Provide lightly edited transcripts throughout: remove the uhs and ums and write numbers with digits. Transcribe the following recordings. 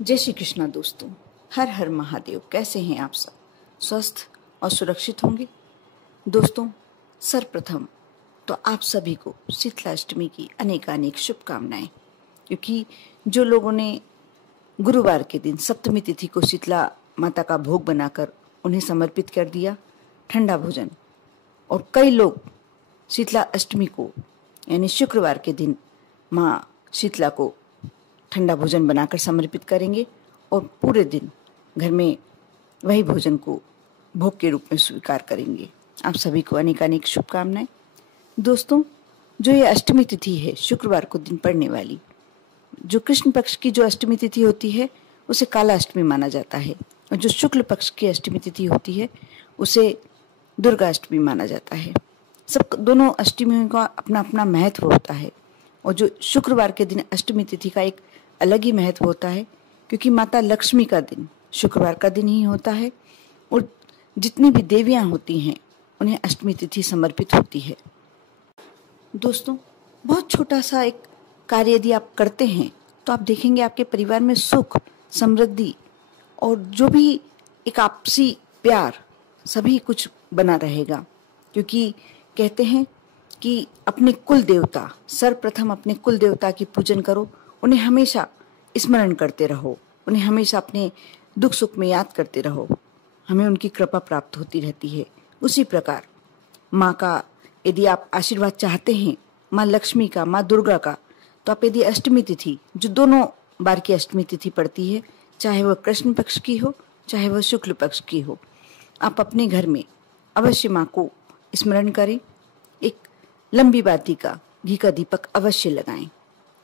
जय श्री कृष्णा दोस्तों। हर हर महादेव। कैसे हैं आप सब? स्वस्थ और सुरक्षित होंगे। दोस्तों, सर्वप्रथम तो आप सभी को शीतलाष्टमी की अनेकानेक शुभकामनाएं, क्योंकि जो लोगों ने गुरुवार के दिन सप्तमी तिथि को शीतला माता का भोग बनाकर उन्हें समर्पित कर दिया ठंडा भोजन, और कई लोग शीतला अष्टमी को यानी शुक्रवार के दिन माँ शीतला को ठंडा भोजन बनाकर समर्पित करेंगे और पूरे दिन घर में वही भोजन को भोग के रूप में स्वीकार करेंगे। आप सभी को अनेकानेक शुभकामनाएं। दोस्तों, जो ये अष्टमी तिथि है, शुक्रवार को दिन पड़ने वाली, जो कृष्ण पक्ष की जो अष्टमी तिथि होती है उसे काला अष्टमी माना जाता है, और जो शुक्ल पक्ष की अष्टमी तिथि होती है उसे दुर्गा अष्टमी माना जाता है। सब दोनों अष्टमियों का अपना अपना महत्व होता है, और जो शुक्रवार के दिन अष्टमी तिथि का एक अलग ही महत्व होता है, क्योंकि माता लक्ष्मी का दिन शुक्रवार का दिन ही होता है, और जितनी भी देवियां होती हैं उन्हें अष्टमी तिथि समर्पित होती है। दोस्तों, बहुत छोटा सा एक कार्य यदि आप करते हैं तो आप देखेंगे आपके परिवार में सुख, समृद्धि और जो भी एक आपसी प्यार सभी कुछ बना रहेगा। क्योंकि कहते हैं कि अपने कुल देवता, सर्वप्रथम अपने कुल देवता की पूजन करो, उन्हें हमेशा स्मरण करते रहो, उन्हें हमेशा अपने दुख सुख में याद करते रहो, हमें उनकी कृपा प्राप्त होती रहती है। उसी प्रकार माँ का यदि आप आशीर्वाद चाहते हैं, माँ लक्ष्मी का, माँ दुर्गा का, तो आप यदि अष्टमी तिथि, जो दोनों बार की अष्टमी तिथि पड़ती है, चाहे वह कृष्ण पक्ष की हो चाहे वह शुक्ल पक्ष की हो, आप अपने घर में अवश्य माँ को स्मरण करें। एक लंबी बाती का घी का दीपक अवश्य लगाएं।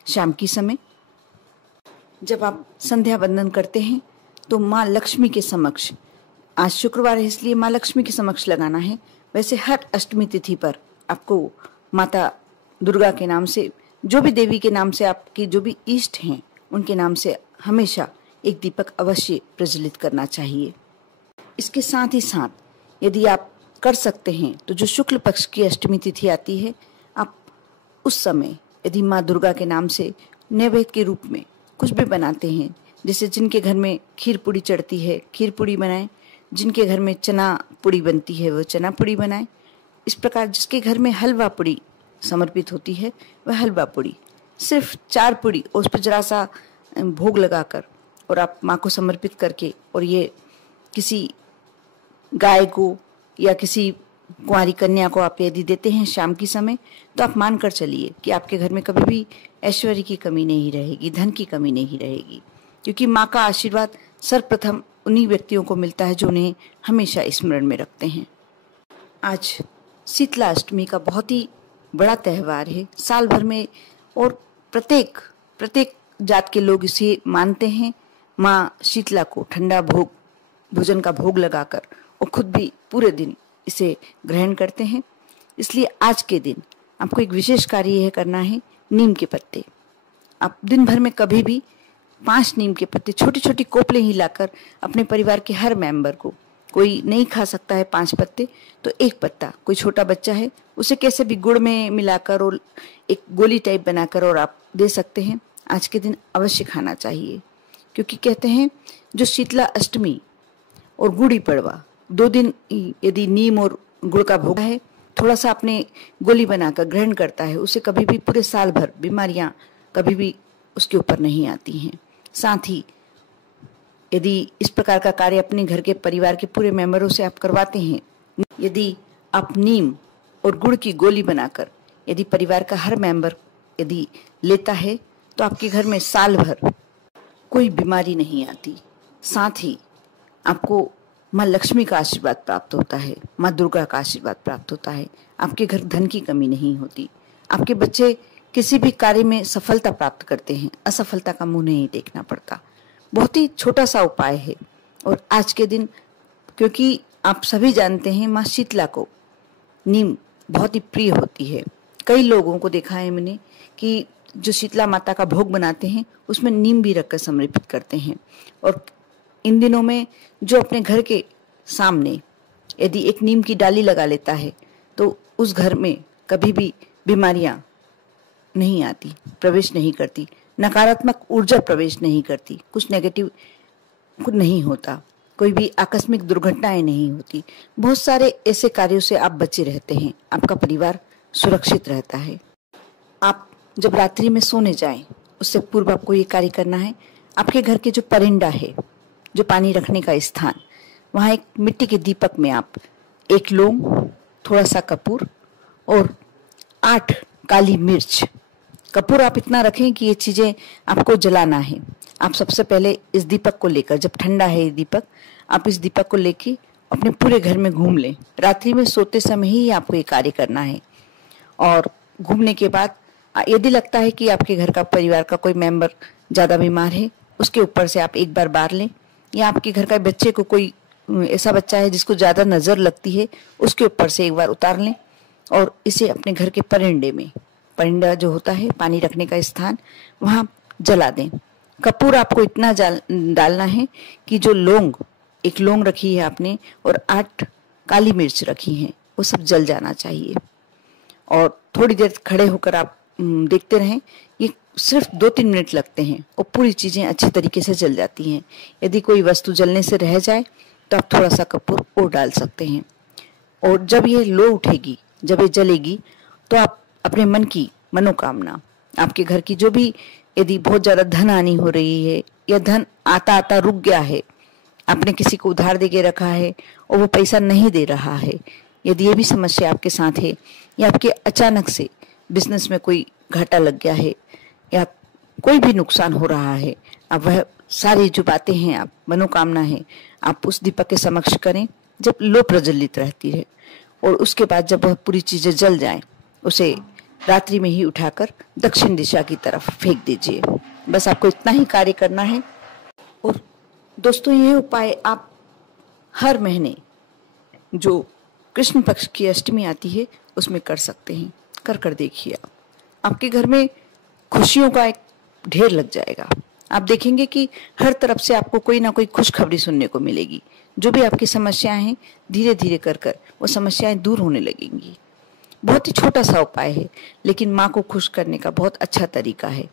शाम की समय जब आप संध्या वंदन करते हैं तो माँ लक्ष्मी के समक्ष, आज शुक्रवार है इसलिए माँ लक्ष्मी के समक्ष लगाना है, वैसे हर अष्टमी तिथि पर आपको माता दुर्गा के नाम से, जो भी देवी के नाम से आपकी जो भी इष्ट हैं उनके नाम से हमेशा एक दीपक अवश्य प्रज्वलित करना चाहिए। इसके साथ ही साथ यदि आप कर सकते हैं तो जो शुक्ल पक्ष की अष्टमी तिथि आती है, आप उस समय यदि माँ दुर्गा के नाम से नैवेद्य के रूप में कुछ भी बनाते हैं, जैसे जिनके घर में खीर पूड़ी चढ़ती है खीर पूड़ी बनाएं, जिनके घर में चना पूड़ी बनती है वो चना पूड़ी बनाएं। इस प्रकार जिसके घर में हलवा पूड़ी समर्पित होती है वह हलवा पूड़ी, सिर्फ 4 पूड़ी और उस पर जरा सा भोग लगाकर और आप माँ को समर्पित करके, और ये किसी गाय को या किसी कुंवारी कन्या को आप यदि देते हैं शाम की समय, तो आप मान कर चलिए कि आपके घर में कभी भी ऐश्वर्य की कमी नहीं रहेगी, धन की कमी नहीं रहेगी, क्योंकि माँ का आशीर्वाद सर्वप्रथम उन्हीं व्यक्तियों को मिलता है जो उन्हें हमेशा स्मरण में रखते हैं। आज शीतला अष्टमी का बहुत ही बड़ा त्यौहार है साल भर में, और प्रत्येक जात के लोग इसे मानते हैं। माँ शीतला को ठंडा भोजन का भोग लगाकर और खुद भी पूरे दिन इसे ग्रहण करते हैं। इसलिए आज के दिन आपको एक विशेष कार्य यह करना है, नीम के पत्ते आप दिन भर में कभी भी 5 नीम के पत्ते, छोटी छोटी कोपले ही लाकर अपने परिवार के हर मेंबर को, कोई नहीं खा सकता है 5 पत्ते तो 1 पत्ता, कोई छोटा बच्चा है उसे कैसे भी गुड़ में मिलाकर और एक गोली टाइप बनाकर और आप दे सकते हैं। आज के दिन अवश्य खाना चाहिए, क्योंकि कहते हैं जो शीतला अष्टमी और गुड़ी पड़वा 2 दिन यदि नीम और गुड़ का भोग है, थोड़ा सा अपने गोली बनाकर ग्रहण करता है, उसे कभी भी पूरे साल भर बीमारियां कभी भी उसके ऊपर नहीं आती हैं। साथ ही यदि इस प्रकार का कार्य अपने घर के परिवार के पूरे मेंबरों से आप करवाते हैं, यदि आप नीम और गुड़ की गोली बनाकर यदि परिवार का हर मेंबर यदि लेता है, तो आपके घर में साल भर कोई बीमारी नहीं आती। साथ ही आपको माँ लक्ष्मी का आशीर्वाद प्राप्त होता है, माँ दुर्गा का आशीर्वाद प्राप्त होता है, आपके घर धन की कमी नहीं होती, आपके बच्चे किसी भी कार्य में सफलता प्राप्त करते हैं, असफलता का मुंह नहीं देखना पड़ता। बहुत ही छोटा सा उपाय है। और आज के दिन, क्योंकि आप सभी जानते हैं माँ शीतला को नीम बहुत ही प्रिय होती है, कई लोगों को देखा है मैंने कि जो शीतला माता का भोग बनाते हैं उसमें नीम भी रखकर समर्पित करते हैं। और इन दिनों में जो अपने घर के सामने यदि एक नीम की डाली लगा लेता है तो उस घर में कभी भी बीमारियां नहीं आती, प्रवेश नहीं करती, नकारात्मक ऊर्जा प्रवेश नहीं करती, कुछ नेगेटिव कुछ नहीं होता, कोई भी आकस्मिक दुर्घटनाएं नहीं होती। बहुत सारे ऐसे कार्यों से आप बचे रहते हैं, आपका परिवार सुरक्षित रहता है। आप जब रात्रि में सोने जाएं, उससे पूर्व आपको ये कार्य करना है। आपके घर के जो परिंदा है, जो पानी रखने का स्थान, वहाँ एक मिट्टी के दीपक में आप एक लौंग, थोड़ा सा कपूर और 8 काली मिर्च, कपूर आप इतना रखें कि ये चीजें आपको जलाना है। आप सबसे पहले इस दीपक को लेकर, जब ठंडा है ये दीपक, आप इस दीपक को लेके अपने पूरे घर में घूम लें। रात्रि में सोते समय ही आपको ये कार्य करना है। और घूमने के बाद यदि लगता है कि आपके घर का परिवार का कोई मेंबर ज़्यादा बीमार है, उसके ऊपर से आप एक बार बार लें, या आपके घर का बच्चे को कोई ऐसा बच्चा है जिसको ज़्यादा नज़र लगती है, उसके ऊपर से एक बार उतार लें और इसे अपने घर के परिंदे में, परिंदा जो होता है पानी रखने का स्थान, वहाँ जला दें। कपूर आपको इतना डालना है कि जो लौंग, एक लौंग रखी है आपने और 8 काली मिर्च रखी हैं, वो सब जल जाना चाहिए। और थोड़ी देर खड़े होकर आप देखते रहें, ये सिर्फ 2-3 मिनट लगते हैं और पूरी चीज़ें अच्छी तरीके से जल जाती हैं। यदि कोई वस्तु जलने से रह जाए तो आप थोड़ा सा कपूर और डाल सकते हैं। और जब ये लो उठेगी, जब ये जलेगी, तो आप अपने मन की मनोकामना, आपके घर की जो भी, यदि बहुत ज़्यादा धन आनी हो रही है या धन आता आता रुक गया है, आपने किसी को उधार दे के रखा है और वो पैसा नहीं दे रहा है, यदि ये भी समस्या आपके साथ है, या आपके अचानक से बिजनेस में कोई घाटा लग गया है या कोई भी नुकसान हो रहा है, अब वह सारी जो बातें हैं, आप मनोकामना है, आप उस दीपक के समक्ष करें जब लो प्रज्वलित रहती है। और उसके बाद जब वह पूरी चीजें जल जाएं, उसे रात्रि में ही उठाकर दक्षिण दिशा की तरफ फेंक दीजिए। बस आपको इतना ही कार्य करना है। और दोस्तों, यह उपाय आप हर महीने जो कृष्ण पक्ष की अष्टमी आती है उसमें कर सकते हैं। कर देखिए, आपके घर में खुशियों का एक ढेर लग जाएगा। आप देखेंगे कि हर तरफ से आपको कोई ना कोई खुशखबरी सुनने को मिलेगी। जो भी आपकी समस्याएं हैं, धीरे धीरे कर वो समस्याएं दूर होने लगेंगी। बहुत ही छोटा सा उपाय है, लेकिन माँ को खुश करने का बहुत अच्छा तरीका है।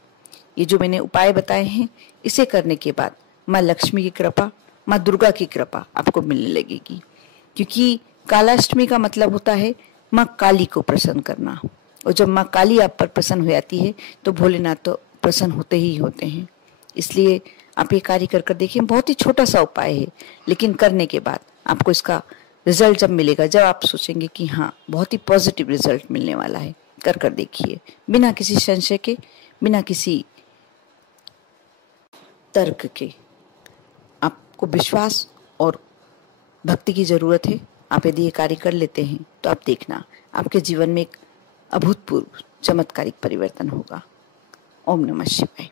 ये जो मैंने उपाय बताए हैं, इसे करने के बाद माँ लक्ष्मी की कृपा, माँ दुर्गा की कृपा आपको मिलने लगेगी। क्योंकि कालाष्टमी का मतलब होता है माँ काली को प्रसन्न करना, और जब माँ काली आप पर प्रसन्न हो जाती है तो भोलेनाथ तो प्रसन्न होते ही होते हैं। इसलिए आप ये कार्य कर देखिए। बहुत ही छोटा सा उपाय है, लेकिन करने के बाद आपको इसका रिजल्ट जब मिलेगा, जब आप सोचेंगे कि हाँ, बहुत ही पॉजिटिव रिजल्ट मिलने वाला है, कर देखिए, बिना किसी संशय के, बिना किसी तर्क के। आपको विश्वास और भक्ति की जरूरत है। आप यदि ये कार्य कर लेते हैं तो आप देखना, आपके जीवन में एक अभूतपूर्व चमत्कारिक परिवर्तन होगा। ओम नमः शिवाय।